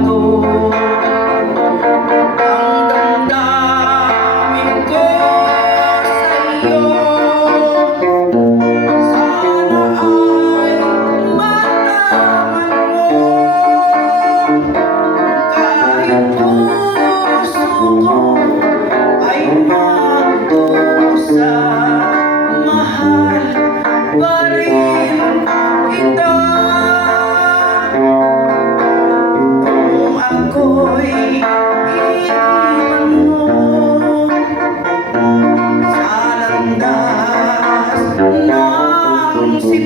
magbabago